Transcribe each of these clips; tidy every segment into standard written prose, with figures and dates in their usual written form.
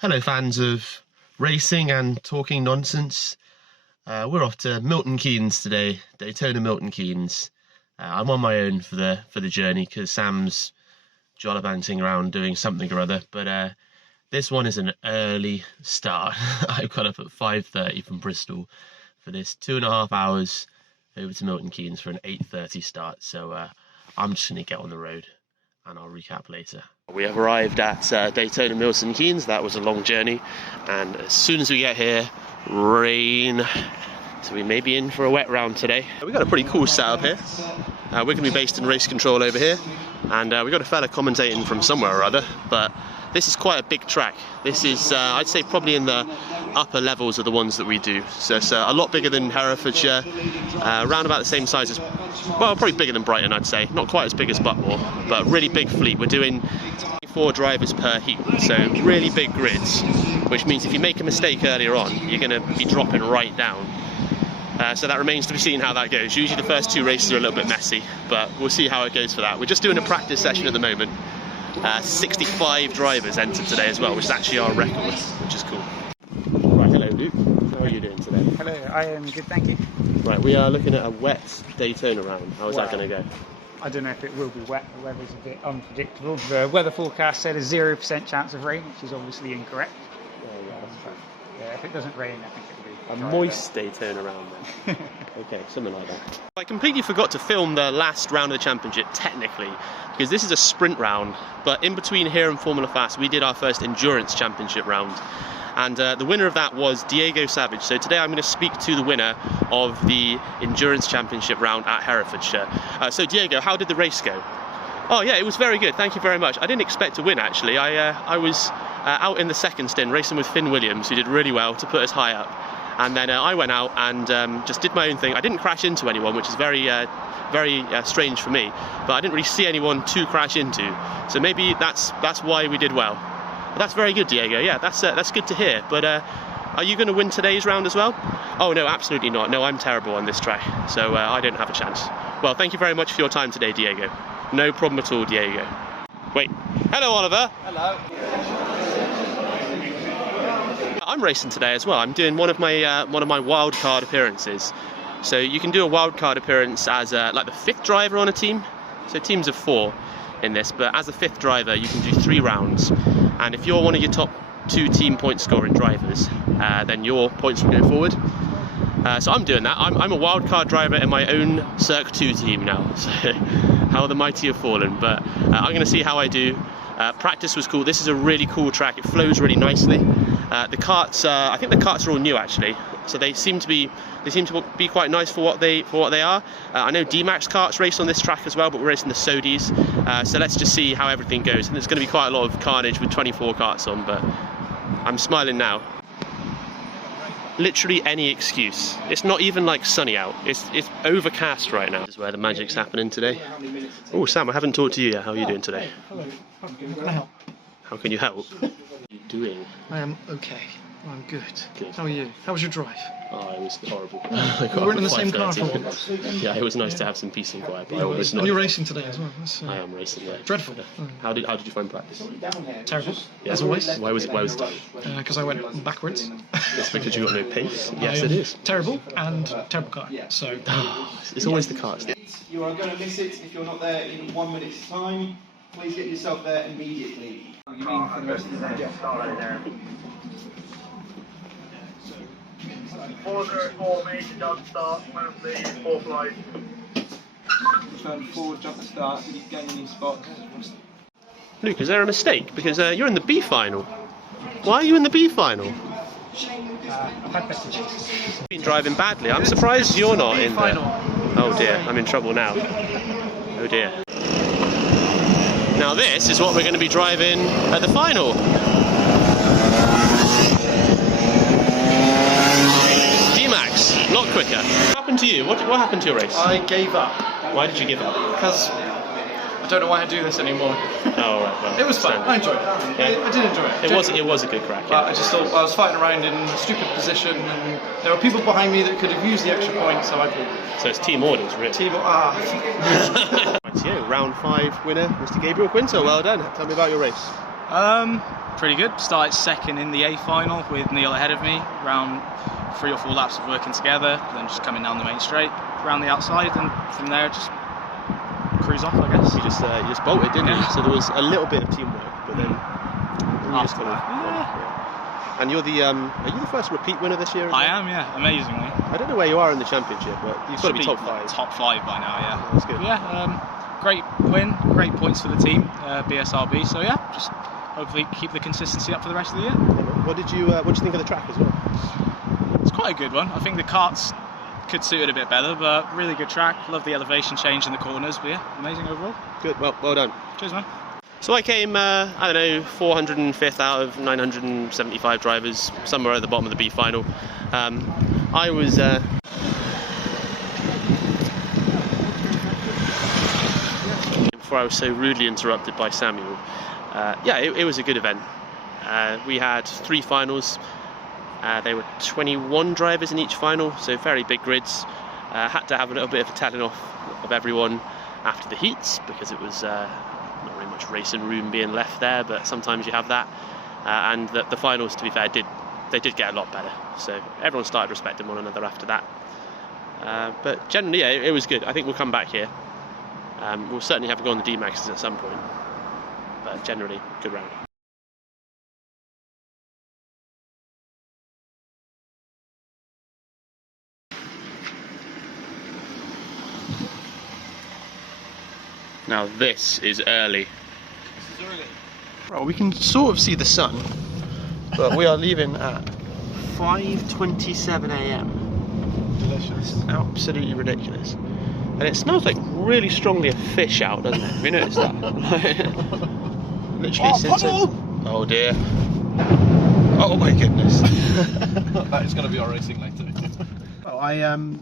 Hello fans of racing and talking nonsense. We're off to Milton Keynes today, Daytona Milton Keynes. I'm on my own for the journey because Sam's jollibanting around doing something or other, but this one is an early start. I've got up at 5:30 from Bristol for this 2.5 hours over to Milton Keynes for an 8:30 start, so I'm just going to get on the road and I'll recap later. We have arrived at Daytona Milton Keynes. That was a long journey, and as soon as we get here, rain. So we may be in for a wet round today. We've got a pretty cool setup here. We're going to be based in race control over here, and we've got a fella commentating from somewhere or other, but this is quite a big track. This is, I'd say, probably in the upper levels of the ones that we do. So it's a lot bigger than Herefordshire, around about the same size as, well, probably bigger than Brighton, I'd say. Not quite as big as Buckmore, but really big fleet. We're doing 4 drivers per heat, so really big grids, which means if you make a mistake earlier on, you're going to be dropping right down. So that remains to be seen how that goes. Usually the first 2 races are a little bit messy, but we'll see how it goes for that. We're just doing a practice session at the moment. 65 drivers entered today as well, which is actually our record, which is cool. Right, hello Luke, how are you doing today? Hello, I am good, thank you. Right, we are looking at a wet Daytona round. How is that going to go? I don't know if it will be wet, the weather's a bit unpredictable. The weather forecast said a 0% chance of rain, which is obviously incorrect. Yeah, if it doesn't rain, I think it'll be a moist Daytona round then. Okay, something like that. I completely forgot to film the last round of the championship, technically, because this is a sprint round, but in between here and Formula Fast, we did our first endurance championship round. And the winner of that was Diego Savage. So today I'm going to speak to the winner of the endurance championship round at Herefordshire. So Diego, how did the race go? Oh yeah, it was very good, thank you very much. I didn't expect to win actually. I was out in the second stint racing with Finn Williams, who did really well to put us high up. And then I went out and just did my own thing. I didn't crash into anyone, which is very strange for me. But I didn't really see anyone to crash into. So maybe that's why we did well. But that's very good, Diego. Yeah, that's good to hear. But are you going to win today's round as well? Oh no, absolutely not. No, I'm terrible on this track, so I don't have a chance. Well, thank you very much for your time today, Diego. No problem at all, Diego. Wait. Hello, Oliver. Hello. I'm racing today as well. I'm doing one of my wildcard appearances. So you can do a wildcard appearance as like the 5th driver on a team. So teams of 4 in this, but as a 5th driver, you can do 3 rounds. And if you're one of your top 2 team point scoring drivers, then your points will go forward. So I'm doing that. I'm a wildcard driver in my own SRK 2 team now. So how the mighty have fallen. But I'm going to see how I do. Practice was cool. This is a really cool track. It flows really nicely. The karts, I think the karts are all new actually, so they seem to be quite nice for what they are. I know D-Max karts race on this track as well, but we're racing the Sodis. So let's just see how everything goes. And there's going to be quite a lot of carnage with 24 karts on, but I'm smiling now. Literally any excuse. It's not even like sunny out. It's overcast right now. This is where the magic's happening today. Oh, Sam, I haven't talked to you yet. How are you doing today? Hello. How can I help? How can you help? What are you doing? I am okay. I'm good. Good. How are you? How was your drive? Oh, it was horrible. We weren't in the same car for once. Yeah, it was nice to have some peace and quiet. But I was not. And you're racing today as well. That's, I am racing. Yeah. Dreadful. How did you find practice? Terrible, Yeah. as always. Why was it done? Because I went backwards. It's because you got no pace. Yes, it is. Terrible and terrible car. So It's always the cars. You are going to miss it if you're not there in 1 minute's time. Please get yourself there immediately. You mean for the rest of the day? 404 major jump start, move the 4th line. Turn forward, jump the start, gain any spots. Luke, is there a mistake? Because you're in the B final. Why are you in the B final? I've had better days. You've been driving badly. I'm surprised you're not in there. Oh dear, I'm in trouble now. Oh dear. Now this is what we're going to be driving at the final. D-Max, a lot quicker. What happened to you? What happened to your race? I gave up Why did you give up? because I don't know why I do this anymore. Oh, right, well, It was fun. I enjoyed it. Yeah. I did enjoy it. It was a good crack. But Yeah. I just thought I was fighting around in a stupid position, and there were people behind me that could have used the extra point, so I pulled. So it's team orders, really. Right, Right, so, round 5 winner, Mr. Gabriel Quinto. Well done. Tell me about your race. pretty good. Started second in the A final with Neil ahead of me, around 3 or 4 laps of working together, then just coming down the main straight, around the outside, and from there just cruise off, I guess. You just bolted, didn't you? So there was a little bit of teamwork, but then you just kind of... Yeah. And you're the are you the first repeat winner this year? I am, yeah, amazingly. I don't know where you are in the championship, but you've got to be top 5. Top 5 by now, yeah. That's good. Yeah, great win, great points for the team, BSRB. So yeah, just hopefully keep the consistency up for the rest of the year. What did you think of the track as well? It's quite a good one. I think the karts could suit it a bit better, but really good track. Love the elevation change in the corners, but yeah, amazing overall. Good. Well done. Cheers, man. So I came, 405th out of 975 drivers, somewhere at the bottom of the B final. I was before I was so rudely interrupted by Samuel. Yeah, it was a good event. We had 3 finals. There were 21 drivers in each final, so very big grids. Had to have a little bit of a telling off of everyone after the heats because it was not really much racing room being left there, but sometimes you have that. And the finals, to be fair, did get a lot better. So everyone started respecting one another after that. But generally, yeah, it was good. I think we'll come back here. We'll certainly have to go on the D-Maxes at some point. But generally, good round. Now this is early. This is early. Well, we can sort of see the sun, but we are leaving at 5:27 AM. Delicious. Absolutely ridiculous. And it smells like really strongly of fish out, doesn't it? Have you noticed that? Literally since oh dear. Oh my goodness. That is going to be our racing later. Well,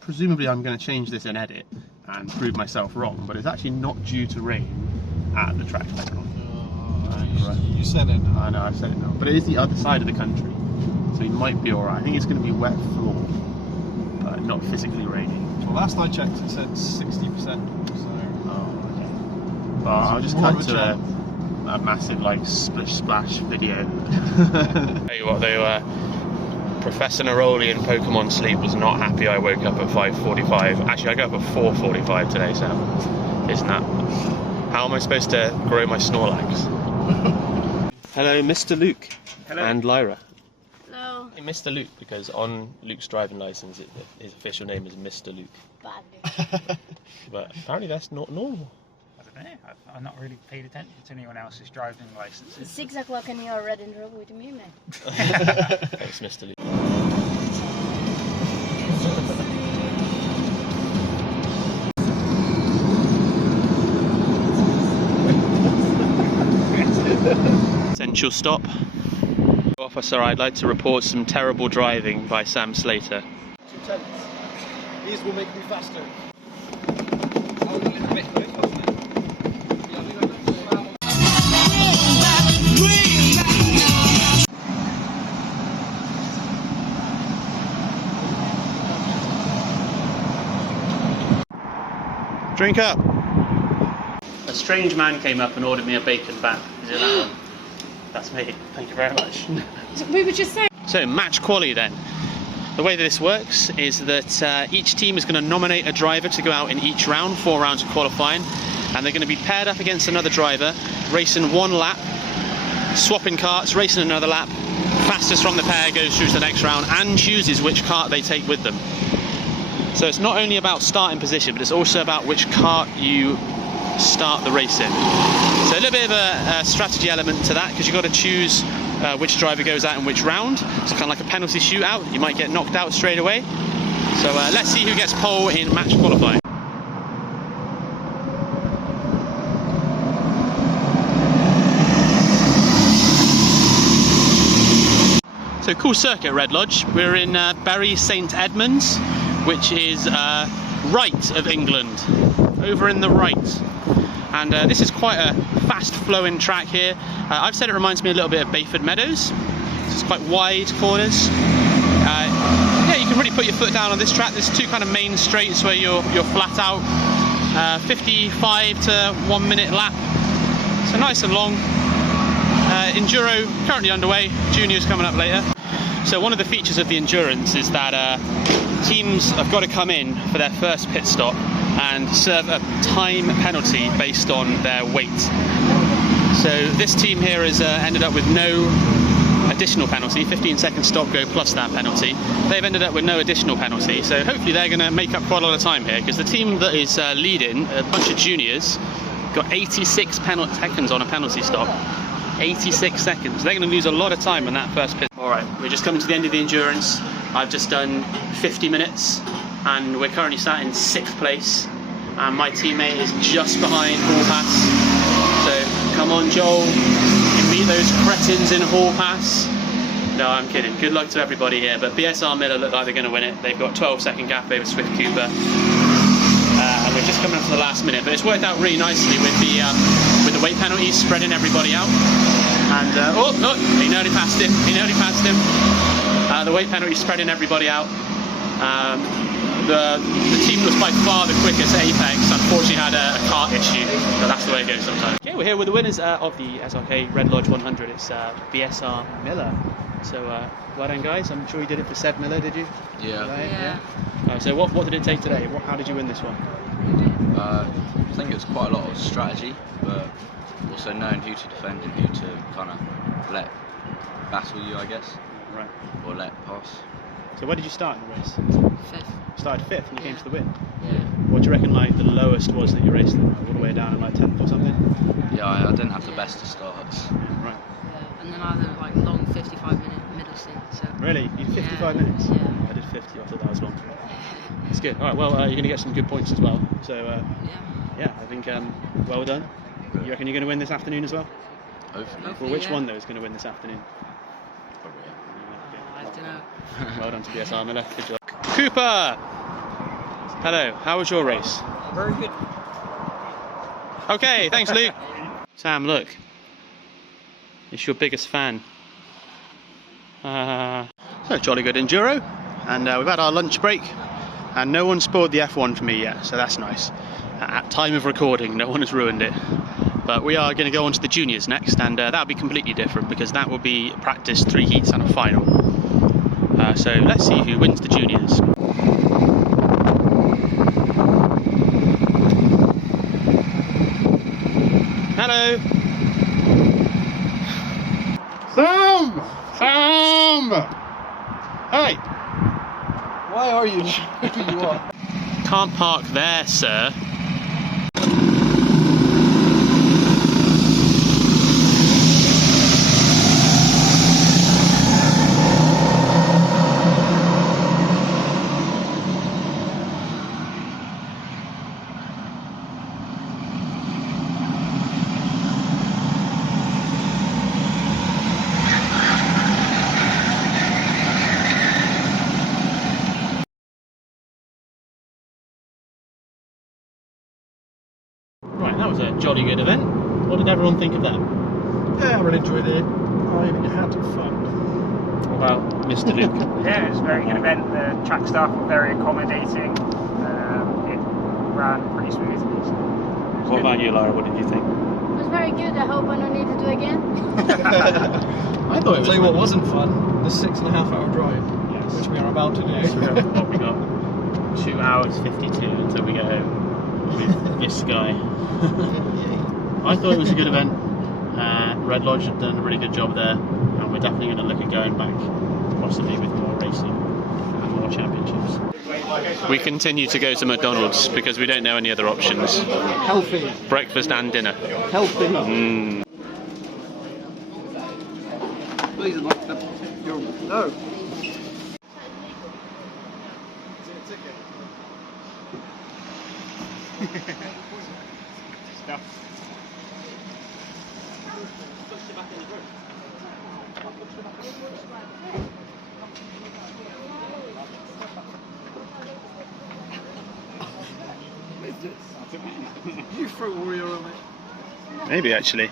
presumably I'm going to change this and edit and prove myself wrong, but it's actually not due to rain at the track later on. You said it. I know, I've said it now. But it is the other side of the country, so you might be alright. I think it's going to be wet floor, but not physically raining. Well, last I checked it said 60%, so... Oh, okay. Well, I'll just cut to a massive, like, splish splash video. Tell you what, though, Professor Neroli in Pokemon Sleep was not happy I woke up at 5:45. Actually, I got up at 4:45 today, so isn't that... How am I supposed to grow my Snorlax? Hello, Mr. Luke. Hello. And Lyra. Hello. Hey, Mr. Luke, because on Luke's driving licence, his official name is Mr. Luke. Bad. But apparently that's not normal. I don't know. I've not really paid attention to anyone else's driving licenses. It's 6 o'clock and you're already in trouble with me, man. Thanks, Mr. Luke. Essential stop. Officer, I'd like to report some terrible driving by Sam Slater. 2 tenths. These will make me faster. Oh, a little bit quick, wasn't it? Drink up. A strange man came up and ordered me a bacon back. Is it that one? That's me. Thank you very much. We were just saying. So, match quali then. The way that this works is that each team is going to nominate a driver to go out in each round, 4 rounds of qualifying, and they're going to be paired up against another driver, racing 1 lap, swapping karts, racing another lap. Fastest from the pair goes through to the next round and chooses which kart they take with them. So it's not only about starting position, but it's also about which kart you start the race in. So a little bit of a strategy element to that, because you've got to choose which driver goes out in which round. It's kind of like a penalty shootout. You might get knocked out straight away. So let's see who gets pole in match qualifying. So cool circuit, Red Lodge. We're in Bury St Edmunds, which is right of England, over in the right. And this is quite a fast flowing track here. I've said it reminds me a little bit of Bayford Meadows. It's quite wide corners. Yeah, you can really put your foot down on this track. There's 2 kind of main straights where you're flat out. 55 to 1 minute lap. So nice and long. Enduro currently underway, Juniors coming up later. So one of the features of the Endurance is that teams have got to come in for their first pit stop and serve a time penalty based on their weight. So this team here has ended up with no additional penalty, 15-second stop go plus that penalty. They've ended up with no additional penalty, so hopefully they're going to make up quite a lot of time here, because the team that is leading, a bunch of juniors, got 86 seconds on a penalty stop. 86 seconds. They're going to lose a lot of time on that first pit. Alright, we're just coming to the end of the Endurance. I've just done 50 minutes and we're currently sat in 6th place, and my teammate is just behind Hall Pass. So come on Joel, you meet those cretins in Hall Pass. No, I'm kidding. Good luck to everybody here, but BSR Miller look like they're going to win it. They've got 12-second gap over Swift Cooper. And we're just coming up to the last minute, but it's worked out really nicely with the weight penalties spreading everybody out. And he nearly passed him. He nearly passed him. The weight penalty spreading everybody out. The team was by far the quickest. Apex unfortunately had a kart issue, but that's the way it goes sometimes. Okay, we're here with the winners of the SRK Red Lodge 100. It's BSR Miller. So well done guys. I'm sure you did it for Seb Miller, did you? Yeah. So what did it take today? How did you win this one? I think it was quite a lot of strategy, but also knowing who to defend and who to kind of let battle you, I guess. Right. Or let pass. So where did you start in the race? 5th. Started 5th and you came to the win? Yeah. What do you reckon like the lowest was that you raced in? All the way down in like 10th or something? Yeah, I didn't have the best of starts. Right. Yeah, and then I had like long 55-minute middle stint. So. Really? You did 55 minutes? Yeah. I did 50, I thought that was long. That's good. Alright, well, you're going to get some good points as well. So, yeah, I think well done. You reckon you're going to win this afternoon as well? Hopefully. Well, which one though is going to win this afternoon? Probably. I don't know. Well done to BSR Miller. Good job. Cooper! Hello, how was your race? Very good. Okay, thanks Luke. Sam, look. It's your biggest fan. So, jolly good enduro. And we've had our lunch break. And no one spoiled the F1 for me yet, so that's nice. At time of recording, no one has ruined it. But we are going to go on to the juniors next, and that'll be completely different because that will be practice, 3 heats and a final. So let's see who wins the juniors. Hello. Sam! Sam! Hey! Why are you who you are? Can't park there, sir. Right, that was a jolly good event. What did everyone think of that? Yeah, I really enjoyed it. I had fun. What about Mr. Luke? Yeah, it was a very good event. The track staff were very accommodating. It ran pretty smoothly. So What about you, Lara? What did you think? It was very good. I hope I don't need to do again. I thought it was. Tell you what wasn't fun, the 6.5 hour drive, Yes. which we are about to do. What we got? 2 hours 52 until we get home with this guy. I thought it was a good event. Red Lodge have done a really good job there, and we're definitely going to look at going back, possibly with more racing and more championships. We continue to go to McDonald's because we don't know any other options. Healthy. Breakfast and dinner. Healthy. Please, no. stuff. You throw Oreo on it. Maybe actually.